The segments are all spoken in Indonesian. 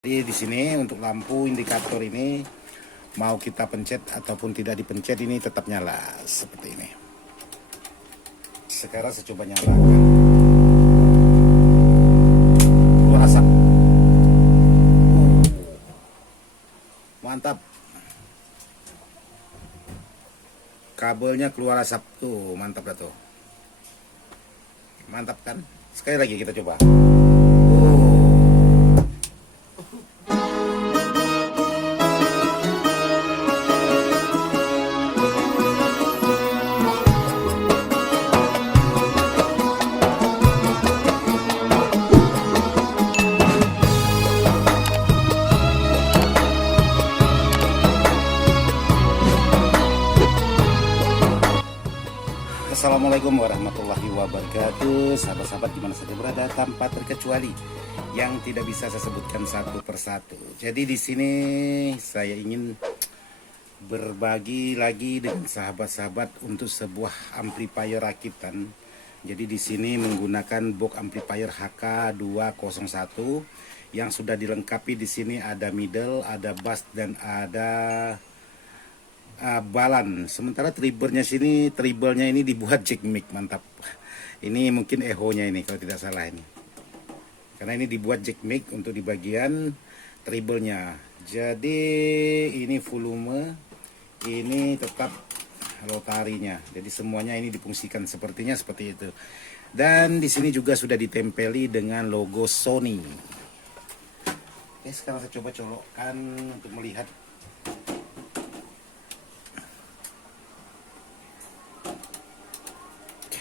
Jadi di sini untuk lampu indikator ini mau kita pencet ataupun tidak dipencet ini tetap nyala seperti ini. Sekarang saya coba nyalakan. Keluar asap. Mantap. Kabelnya keluar asap tuh, mantap dah tuh. Mantap kan? Sekali lagi kita coba. Assalamualaikum warahmatullahi wabarakatuh. Sahabat-sahabat dimana saja berada tanpa terkecuali yang tidak bisa saya sebutkan satu persatu. Jadi di sini saya ingin berbagi lagi dengan sahabat-sahabat untuk sebuah amplifier rakitan. Jadi di sini menggunakan box amplifier HK201 yang sudah dilengkapi. Di sini ada middle, ada bass dan ada balan. Sementara tribbernya sini, tribalnya ini dibuat jack mic, mantap. Ini mungkin echo-nya ini kalau tidak salah ini. Karena ini dibuat jack mic untuk di bagian tribalnya. Jadi ini volume, ini tetap rotarinya. Jadi semuanya ini difungsikan sepertinya seperti itu. Dan di sini juga sudah ditempeli dengan logo Sony. Oke, sekarang saya coba colokkan untuk melihat.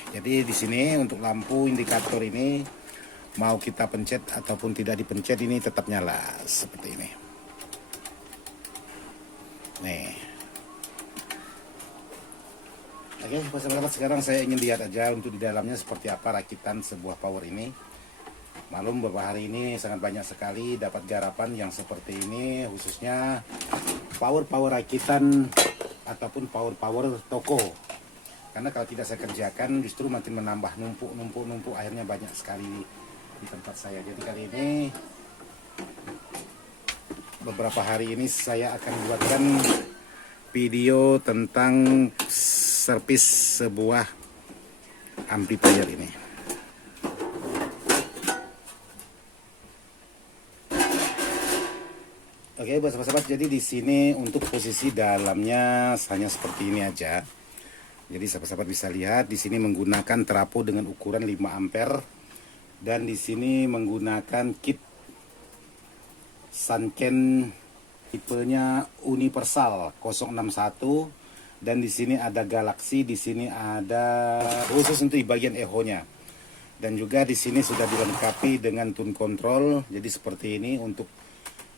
Jadi di sini untuk lampu indikator ini mau kita pencet ataupun tidak dipencet ini tetap nyala seperti ini. Nih. Oke, sahabat-sahabat, sekarang saya ingin lihat aja untuk di dalamnya seperti apa rakitan sebuah power ini. Malum beberapa hari ini sangat banyak sekali dapat garapan yang seperti ini, khususnya power rakitan ataupun power toko. Karena kalau tidak saya kerjakan justru makin menambah numpuk, akhirnya banyak sekali di tempat saya. Jadi kali ini beberapa hari ini saya akan buatkan video tentang servis sebuah amplifier ini. Oke, sahabat-sahabat, jadi di sini untuk posisi dalamnya hanya seperti ini aja. Jadi sahabat-sahabat bisa lihat di sini menggunakan trafo dengan ukuran 5 ampere dan di sini menggunakan kit Sanken tipenya universal 061 dan di sini ada Galaxy, di sini ada khusus untuk di bagian echo-nya. Dan juga di sini sudah dilengkapi dengan tune control. Jadi seperti ini untuk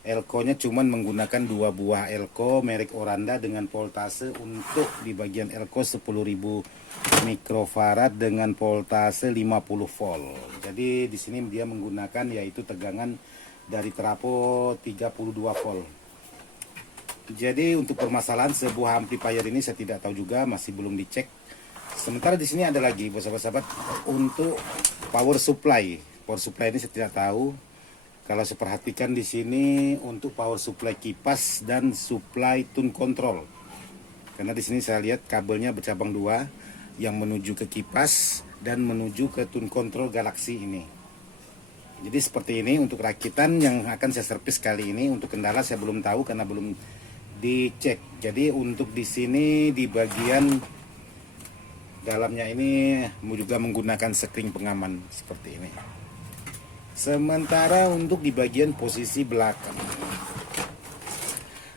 elko-nya cuman menggunakan 2 buah elko merek Oranda dengan voltase untuk di bagian elko 10.000 mikrofarad dengan voltase 50 volt. Jadi di sini dia menggunakan yaitu tegangan dari trafo 32 volt. Jadi untuk permasalahan sebuah amplifier ini saya tidak tahu juga, masih belum dicek. Sementara di sini ada lagi sahabat-sahabat untuk power supply. Power supply ini saya tidak tahu. Kalau saya perhatikan di sini untuk power supply kipas dan supply tune control. Karena di sini saya lihat kabelnya bercabang 2 yang menuju ke kipas dan menuju ke tune control Galaxy ini. Jadi seperti ini untuk rakitan yang akan saya servis kali ini. Untuk kendala saya belum tahu karena belum dicek. Jadi untuk di sini di bagian dalamnya ini juga menggunakan screen pengaman seperti ini. Sementara untuk di bagian posisi belakang,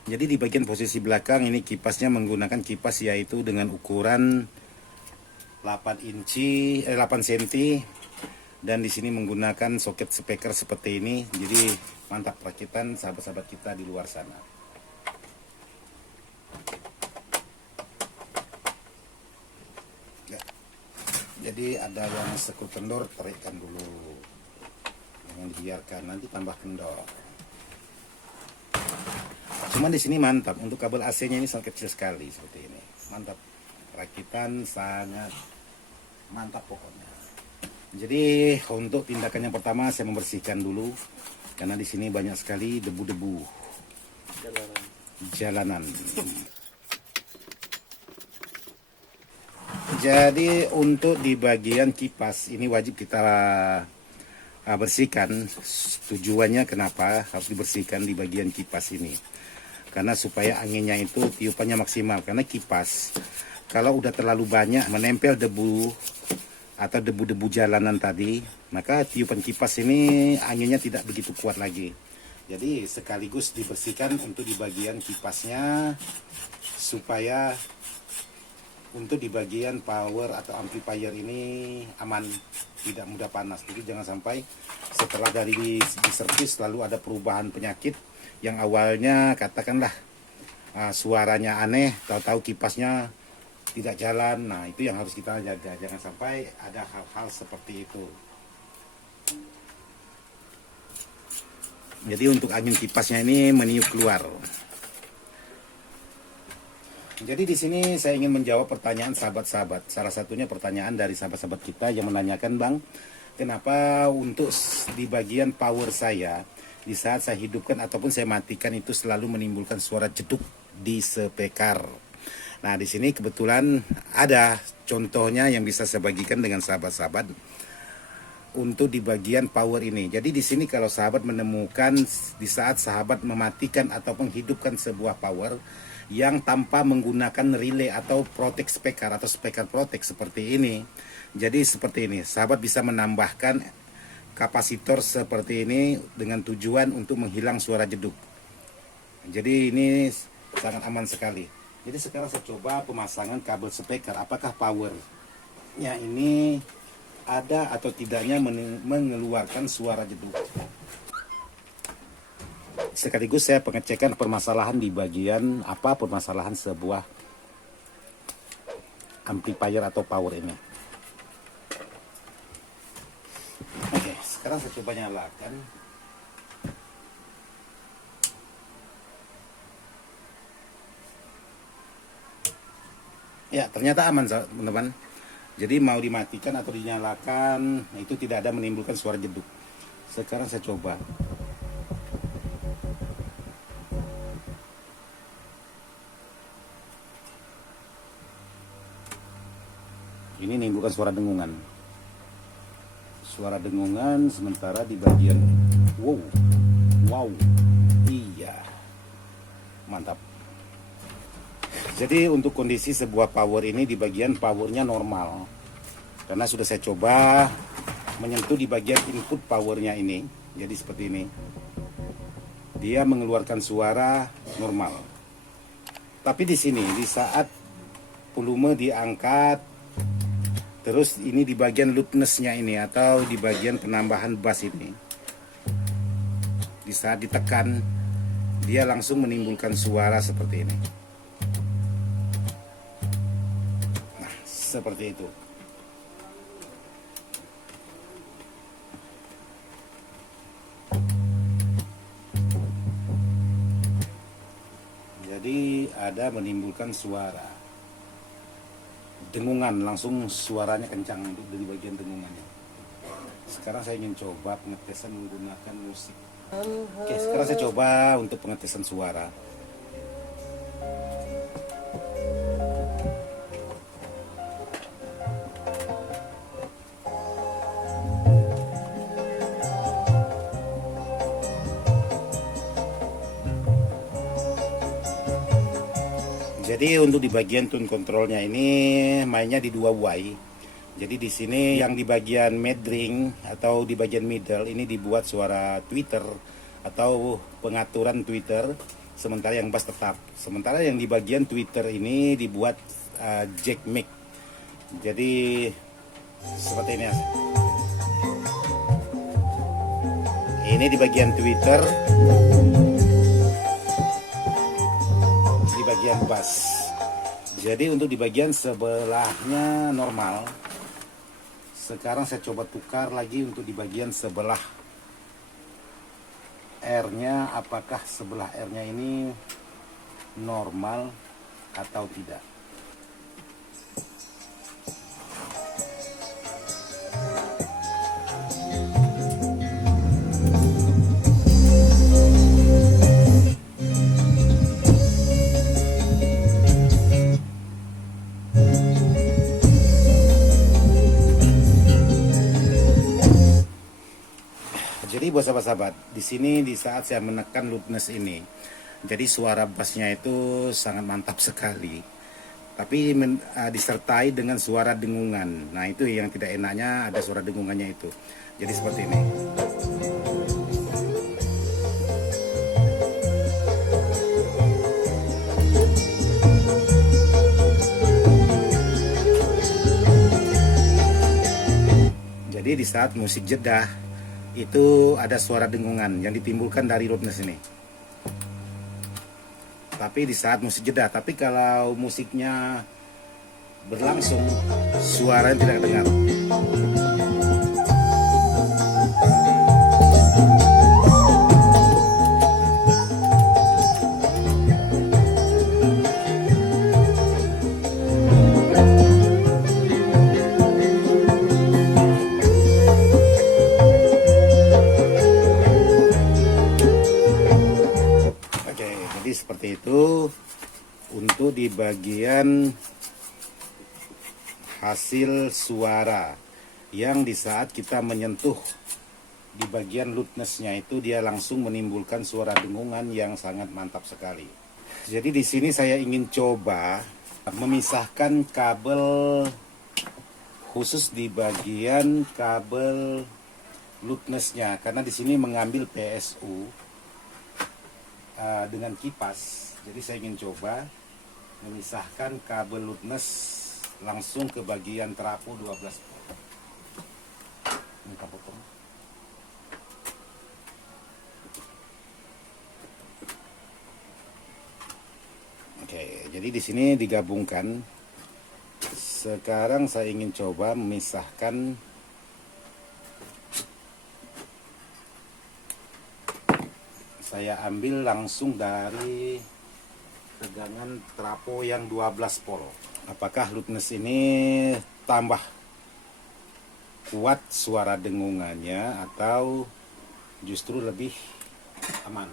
jadi di bagian posisi belakang ini kipasnya menggunakan kipas yaitu dengan ukuran 8 cm dan di sini menggunakan soket speaker seperti ini. Jadi mantap rakitan sahabat-sahabat kita di luar sana. Jadi ada yang sekut kendor, tarikkan dulu. Yang dibiarkan nanti tambah kendor. Cuman di sini mantap untuk kabel AC-nya ini sangat kecil sekali seperti ini. Mantap. Rakitan sangat mantap pokoknya. Jadi untuk tindakan yang pertama saya membersihkan dulu karena di sini banyak sekali debu-debu jalanan. Jadi untuk di bagian kipas ini wajib kita bersihkan. Tujuannya kenapa harus dibersihkan di bagian kipas ini? Karena supaya anginnya itu tiupannya maksimal. Karena kipas kalau udah terlalu banyak menempel debu atau debu-debu jalanan tadi, maka tiupan kipas ini anginnya tidak begitu kuat lagi. Jadi sekaligus dibersihkan untuk di bagian kipasnya supaya untuk di bagian power atau amplifier ini aman, tidak mudah panas. Jadi jangan sampai setelah dari diservis lalu ada perubahan penyakit yang awalnya katakanlah suaranya aneh, tahu-tahu kipasnya tidak jalan. Nah itu yang harus kita jaga, jangan sampai ada hal-hal seperti itu. Jadi untuk angin kipasnya ini meniup keluar. Jadi di sini saya ingin menjawab pertanyaan sahabat-sahabat. Salah satunya pertanyaan dari sahabat-sahabat kita yang menanyakan, Bang, kenapa untuk di bagian power saya di saat saya hidupkan ataupun saya matikan itu selalu menimbulkan suara jeduk di speaker. Nah, di sini kebetulan ada contohnya yang bisa saya bagikan dengan sahabat-sahabat untuk di bagian power ini. Jadi di sini kalau sahabat menemukan di saat sahabat mematikan atau menghidupkan sebuah power yang tanpa menggunakan relay atau protect speaker atau speaker protect seperti ini. Jadi seperti ini, sahabat bisa menambahkan kapasitor seperti ini dengan tujuan untuk menghilang suara jeduk. Jadi ini sangat aman sekali. Jadi sekarang saya coba pemasangan kabel speaker, apakah powernya ini ada atau tidaknya mengeluarkan suara jeduk. Sekaligus saya pengecekan permasalahan di bagian apa permasalahan sebuah amplifier atau power ini. Oke, sekarang saya coba nyalakan. Ya, ternyata aman teman-teman. Jadi mau dimatikan atau dinyalakan itu tidak ada menimbulkan suara jeduk. Sekarang saya coba. Ini menimbulkan suara dengungan. Suara dengungan sementara di bagian wow. Iya. Mantap. Jadi untuk kondisi sebuah power ini di bagian powernya normal. Karena sudah saya coba menyentuh di bagian input powernya ini. Jadi seperti ini. Dia mengeluarkan suara normal. Tapi di sini di saat volume diangkat, terus ini di bagian loudness-nya ini atau di bagian penambahan bass ini. Di saat ditekan, dia langsung menimbulkan suara seperti ini. Nah, seperti itu. Jadi ada menimbulkan suara. Dengungan, langsung suaranya kencang di bagian dengungannya. Sekarang saya ingin coba pengetesan menggunakan musik. Oke, sekarang saya coba untuk pengetesan suara. Jadi untuk di bagian tune controlnya ini mainnya di 2 Jadi di sini yang di bagian mid-ring atau di bagian middle ini dibuat suara tweeter atau pengaturan tweeter, sementara yang bass tetap. Sementara yang di bagian tweeter ini dibuat jack mic. Jadi seperti ini ya. Ini di bagian tweeter, di bagian bass. Jadi untuk di bagian sebelahnya normal. Sekarang saya coba tukar lagi untuk di bagian sebelah R-nya, apakah sebelah R-nya ini normal atau tidak. sahabat-sahabat, di sini di saat saya menekan loudness ini, jadi suara bassnya itu sangat mantap sekali. Tapi disertai dengan suara dengungan. Nah itu yang tidak enaknya, ada suara dengungannya itu. Jadi seperti ini. Jadi di saat musik jeda itu ada suara dengungan yang ditimbulkan dari loudness ini. Tapi di saat musik jeda, tapi kalau musiknya berlangsung, suaranya tidak terdengar. Oke, jadi seperti itu untuk di bagian hasil suara yang di saat kita menyentuh di bagian loudness-nya itu dia langsung menimbulkan suara dengungan yang sangat mantap sekali. Jadi di sini saya ingin coba memisahkan kabel khusus di bagian kabel loudness-nya karena di sini mengambil PSU dengan kipas. Jadi saya ingin coba memisahkan kabel loudness langsung ke bagian trafo 12 volt. Ini kita potong. Oke, jadi di sini digabungkan. Sekarang saya ingin coba memisahkan saya ambil langsung dari tegangan trafo yang 12 volt. Apakah loudness ini tambah kuat suara dengungannya atau justru lebih aman?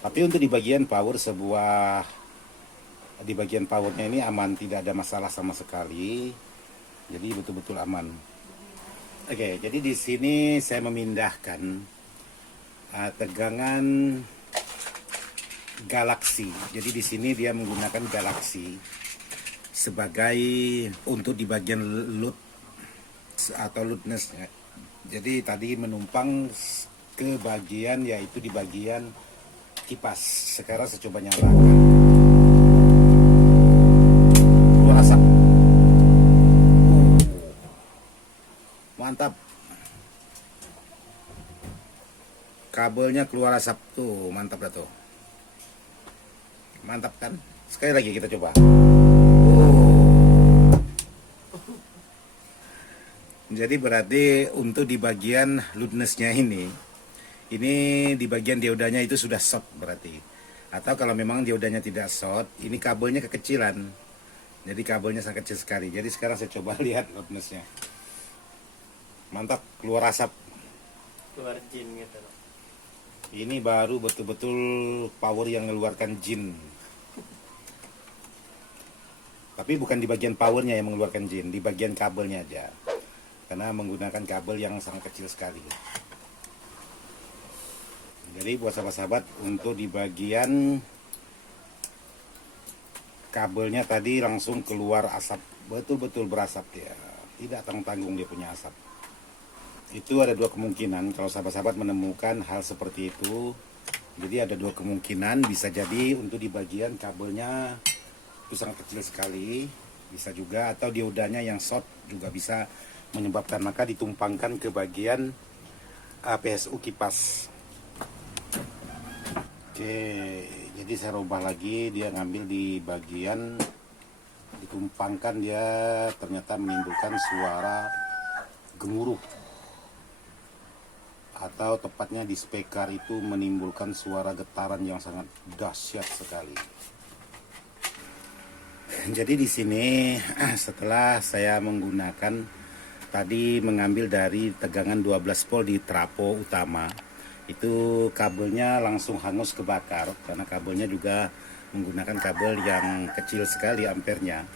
Tapi untuk di bagian power di bagian powernya ini aman, tidak ada masalah sama sekali. Jadi betul-betul aman. Oke, jadi di sini saya memindahkan tegangan Galaxy. Jadi di sini dia menggunakan Galaxy sebagai untuk di bagian loud atau loudness. Jadi tadi menumpang ke bagian yaitu di bagian kipas. Sekarang saya coba nyalakan. Keluar asap. Mantap. Kabelnya keluar asap tuh, mantap dah tuh. Mantap kan? Sekali lagi kita coba. Jadi berarti untuk di bagian loudness-nya ini di bagian diodanya itu sudah short berarti. Atau kalau memang diodanya tidak short, ini kabelnya kekecilan. Jadi kabelnya sangat kecil sekali. Jadi sekarang saya coba lihat loudness-nya. Mantap, keluar asap. Keluar jin gitu. Ini baru betul-betul power yang mengeluarkan jin. Tapi bukan di bagian powernya yang mengeluarkan jin, di bagian kabelnya aja. Karena menggunakan kabel yang sangat kecil sekali. Jadi buat sahabat-sahabat, untuk di bagian kabelnya tadi langsung keluar asap. Betul-betul berasap dia. Tidak tanggung-tanggung dia punya asap. Itu ada dua kemungkinan kalau sahabat-sahabat menemukan hal seperti itu. Jadi ada dua kemungkinan, bisa jadi untuk di bagian kabelnya itu sangat kecil sekali, bisa juga, atau diodanya yang short juga bisa menyebabkan, maka ditumpangkan ke bagian PSU kipas. Oke, jadi saya rubah lagi, dia ngambil di bagian, ditumpangkan, dia ternyata menimbulkan suara gemuruh. Atau tepatnya di speaker itu menimbulkan suara getaran yang sangat dahsyat sekali. Jadi di sini setelah saya menggunakan tadi mengambil dari tegangan 12 volt di trafo utama, itu kabelnya langsung hangus kebakar karena kabelnya juga menggunakan kabel yang kecil sekali ampernya.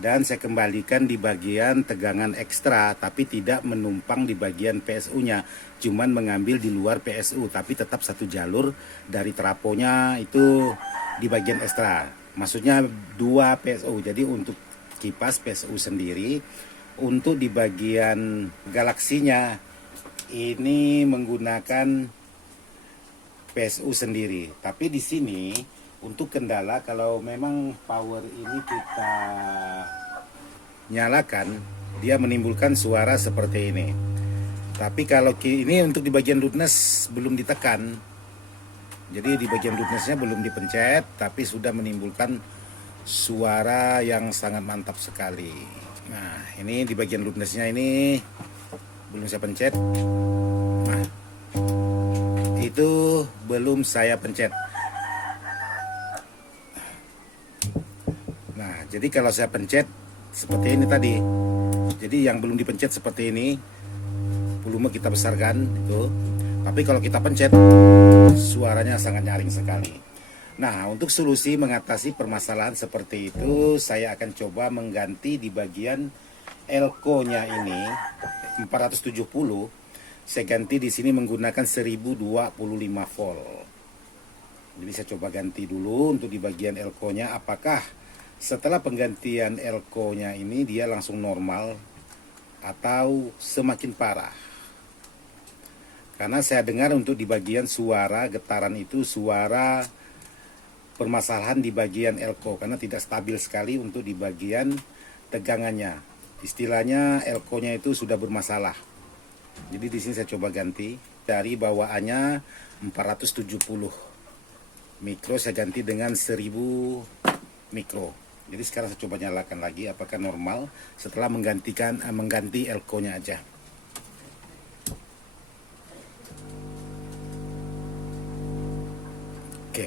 dan saya kembalikan di bagian tegangan ekstra, tapi tidak menumpang di bagian PSU-nya, cuman mengambil di luar PSU, tapi tetap satu jalur dari trafonya itu di bagian ekstra. Maksudnya 2 PSU. Jadi untuk kipas PSU sendiri, untuk di bagian galaksinya ini menggunakan PSU sendiri. Tapi di sini untuk kendala kalau memang power ini kita nyalakan, dia menimbulkan suara seperti ini. Tapi kalau ini untuk di bagian loudness belum ditekan. Jadi di bagian loudnessnya belum dipencet, tapi sudah menimbulkan suara yang sangat mantap sekali. Nah, ini di bagian loudnessnya ini belum saya pencet. Nah, itu belum saya pencet. Nah, jadi kalau saya pencet seperti ini tadi. Jadi yang belum dipencet seperti ini, volume kita besarkan itu. Tapi kalau kita pencet, suaranya sangat nyaring sekali. Nah, untuk solusi mengatasi permasalahan seperti itu, saya akan coba mengganti di bagian elko-nya ini 470. Saya ganti di sini menggunakan 1025 volt. Jadi saya coba ganti dulu untuk di bagian elko-nya, apakah setelah penggantian elko-nya ini dia langsung normal atau semakin parah. Karena saya dengar untuk di bagian suara getaran itu suara permasalahan di bagian elko, karena tidak stabil sekali untuk di bagian tegangannya. Istilahnya elko-nya itu sudah bermasalah. Jadi di sini saya coba ganti dari bawaannya 470 mikro, saya ganti dengan 1000 mikro. Jadi sekarang saya coba nyalakan lagi apakah normal setelah mengganti elko-nya aja. Oke.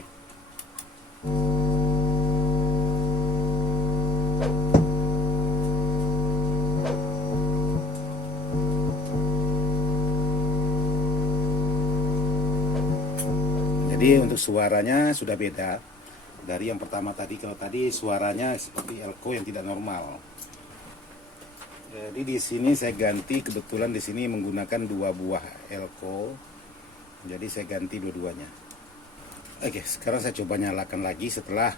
Jadi untuk suaranya sudah beda dari yang pertama tadi. Kalau tadi suaranya seperti elko yang tidak normal. Jadi di sini saya ganti, kebetulan di sini menggunakan 2 buah elko. Jadi saya ganti dua-duanya. Oke, sekarang saya coba nyalakan lagi setelah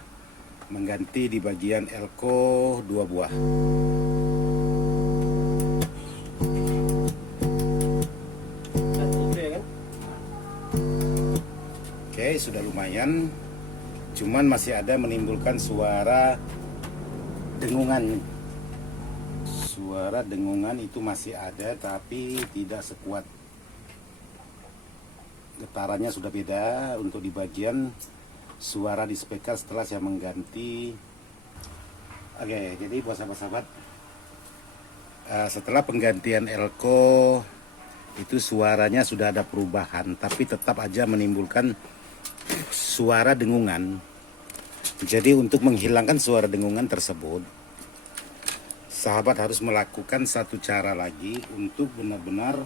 mengganti di bagian elko 2 buah. Oke, sudah lumayan. Cuman masih ada menimbulkan suara dengungan. Suara dengungan itu masih ada, tapi tidak sekuat. Getarannya sudah beda untuk di bagian suara di speaker setelah saya mengganti. Oke, jadi buat sahabat-sahabat, setelah penggantian elko itu suaranya sudah ada perubahan, tapi tetap aja menimbulkan suara dengungan. Jadi untuk menghilangkan suara dengungan tersebut, sahabat harus melakukan satu cara lagi untuk benar-benar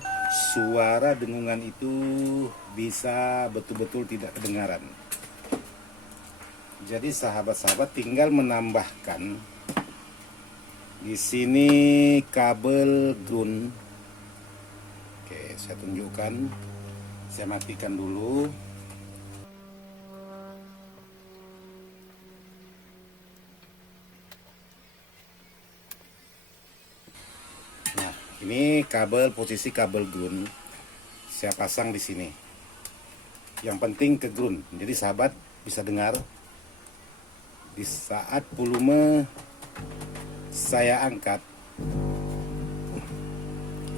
suara dengungan itu bisa betul-betul tidak kedengaran. Jadi sahabat-sahabat tinggal menambahkan di sini kabel ground. Oke, saya tunjukkan. Saya matikan dulu. Ini kabel, posisi kabel ground saya pasang di sini. Yang penting ke ground. Jadi sahabat bisa dengar di saat volume saya angkat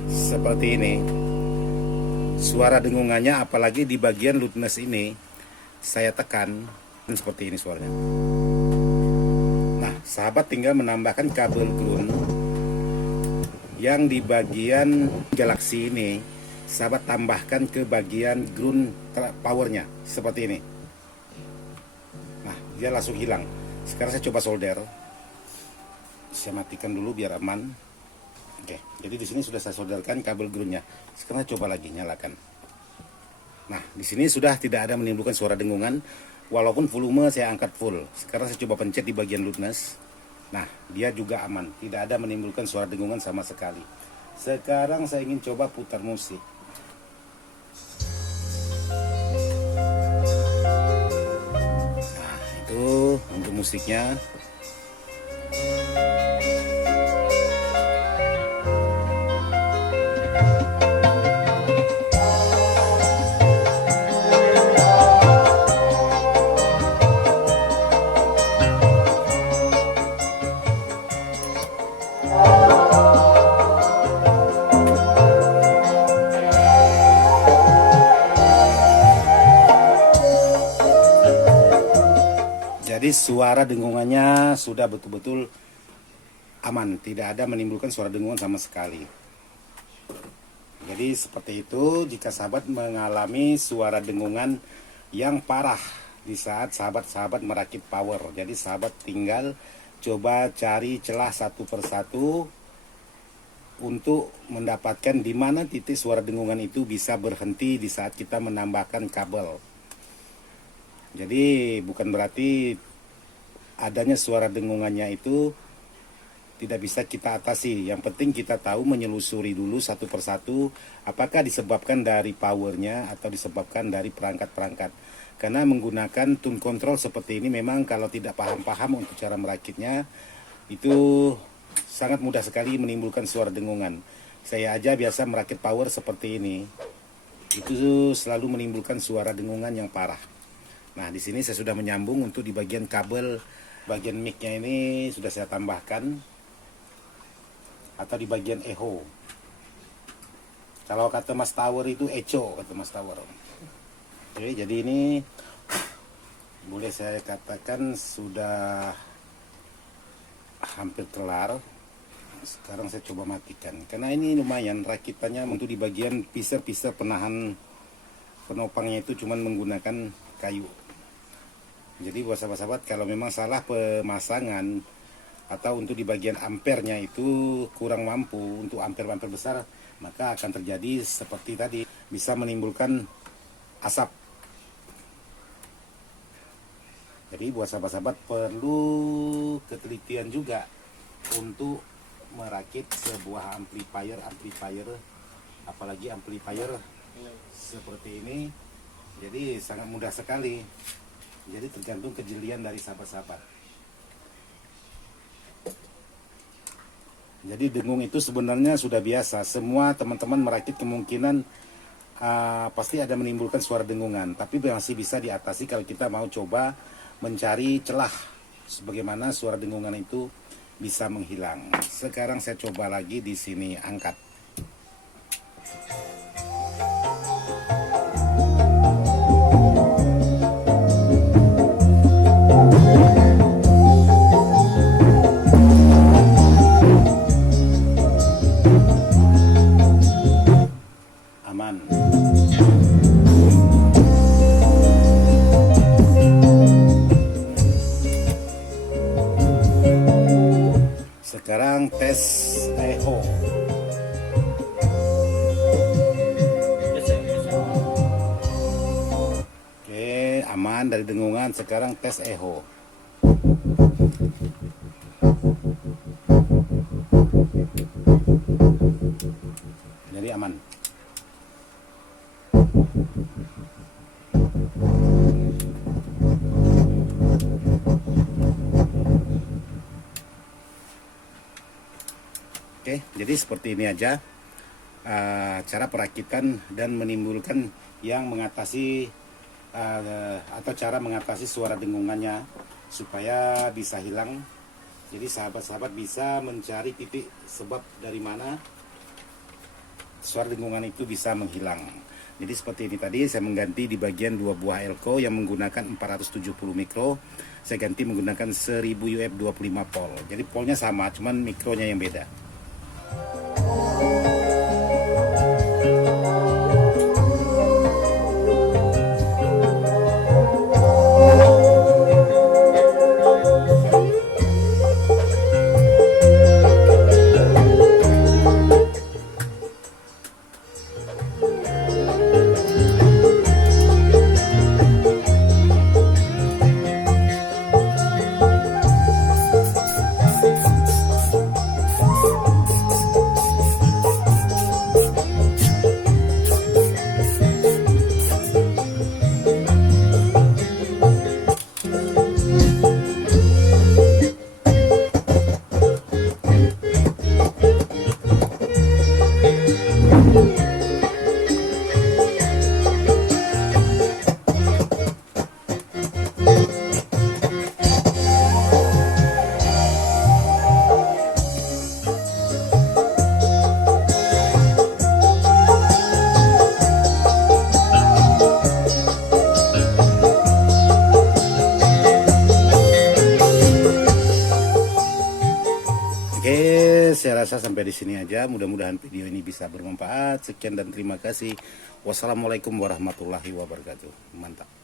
seperti ini. Suara dengungannya apalagi di bagian loudness ini saya tekan seperti ini suaranya. Nah, sahabat tinggal menambahkan kabel ground yang di bagian galaksi ini, sahabat tambahkan ke bagian ground powernya seperti ini. Nah, dia langsung hilang. Sekarang saya coba solder. Saya matikan dulu biar aman. Oke, jadi di sini sudah saya solderkan kabel groundnya. Sekarang saya coba lagi nyalakan. Nah, di sini sudah tidak ada menimbulkan suara dengungan, walaupun volume saya angkat full. Sekarang saya coba pencet di bagian loudness. Nah, dia juga aman, tidak ada menimbulkan suara dengungan sama sekali. Sekarang saya ingin coba putar musik. Nah, itu untuk musiknya. Jadi suara dengungannya sudah betul-betul aman, tidak ada menimbulkan suara dengungan sama sekali. Jadi seperti itu, jika sahabat mengalami suara dengungan yang parah di saat sahabat-sahabat merakit power. Jadi sahabat tinggal coba cari celah satu persatu untuk mendapatkan di mana titik suara dengungan itu bisa berhenti di saat kita menambahkan kabel. Jadi bukan berarti adanya suara dengungannya itu tidak bisa kita atasi. Yang penting kita tahu menyelusuri dulu satu persatu apakah disebabkan dari powernya atau disebabkan dari perangkat-perangkat. Karena menggunakan tune control seperti ini memang kalau tidak paham-paham untuk cara merakitnya itu sangat mudah sekali menimbulkan suara dengungan. Saya aja biasa merakit power seperti ini, itu selalu menimbulkan suara dengungan yang parah. Nah, di sini saya sudah menyambung untuk di bagian kabel, bagian mic-nya ini sudah saya tambahkan, atau di bagian echo. Kalau kata Mas Tower itu echo, kata Mas Tower. Oke, jadi ini boleh saya katakan sudah hampir kelar. Sekarang saya coba matikan, karena ini lumayan rakitannya untuk di bagian pisau-pisau penahan penopangnya itu cuman menggunakan kayu. Jadi buat sahabat-sahabat kalau memang salah pemasangan atau untuk di bagian ampernya itu kurang mampu untuk ampere-ampere besar, maka akan terjadi seperti tadi, bisa menimbulkan asap. Jadi buat sahabat-sahabat perlu ketelitian juga untuk merakit sebuah amplifier, apalagi amplifier seperti ini. Jadi sangat mudah sekali. Jadi tergantung kejelian dari sahabat-sahabat. Jadi dengung itu sebenarnya sudah biasa. Semua teman-teman merakit kemungkinan pasti ada menimbulkan suara dengungan. Tapi masih bisa diatasi kalau kita mau coba mencari celah sebagaimana suara dengungan itu bisa menghilang. Sekarang saya coba lagi di sini angkat. Aman. Sekarang tes echo. Oke, aman dari dengungan. Sekarang tes echo. Jadi aman. Oke, jadi seperti ini aja cara perakitan dan menimbulkan yang mengatasi atau cara mengatasi suara dengungannya supaya bisa hilang. Jadi sahabat-sahabat bisa mencari titik sebab dari mana suara dengungan itu bisa menghilang. Jadi seperti ini tadi saya mengganti di bagian dua buah elko yang menggunakan 470 mikro. Saya ganti menggunakan 1000 UF 25 volt. Jadi polnya sama, cuman mikronya yang beda. saya rasa sampai di sini aja. Mudah-mudahan video ini bisa bermanfaat. Sekian dan terima kasih. Wassalamualaikum warahmatullahi wabarakatuh. Mantap.